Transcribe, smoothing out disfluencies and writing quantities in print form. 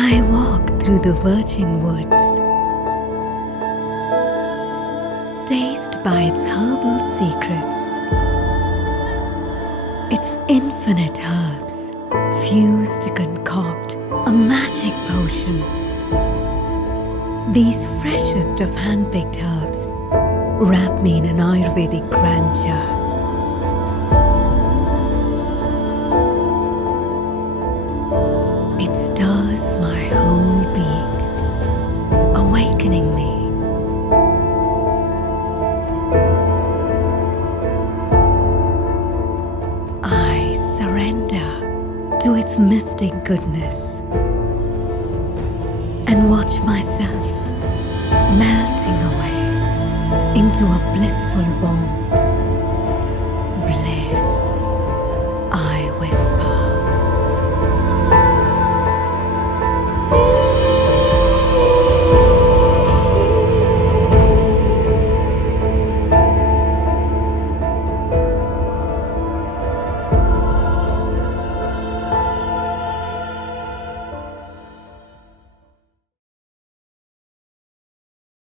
I walk through the virgin woods, dazed by its herbal secrets. Its infinite herbs fused to concoct a magic potion. These freshest of hand-picked herbs wrap me in an Ayurvedic grandeur. It stirs my whole being, awakening me. I surrender to its mystic goodness and watch myself melting away into a blissful warmth.